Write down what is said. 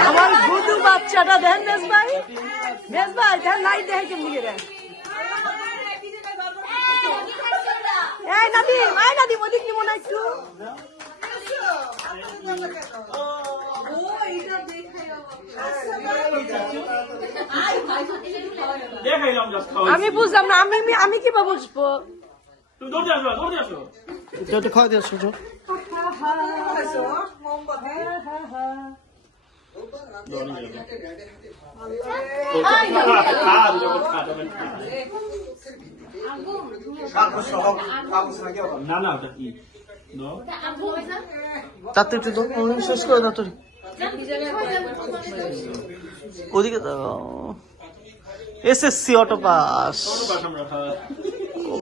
আমার গুডু বাচ্চাটা দেন বেশ ভাই তার লাইট দেখে কেমনি করে এই নাদিম ওদিক নিব না একটু আমি বুঝলাম না আমি কিভাবে বুঝবো খাওয়া দিয়ে আসো তাতে একটু শেষ করে দাও তোর ওদিকে এসএসসি অটো পাস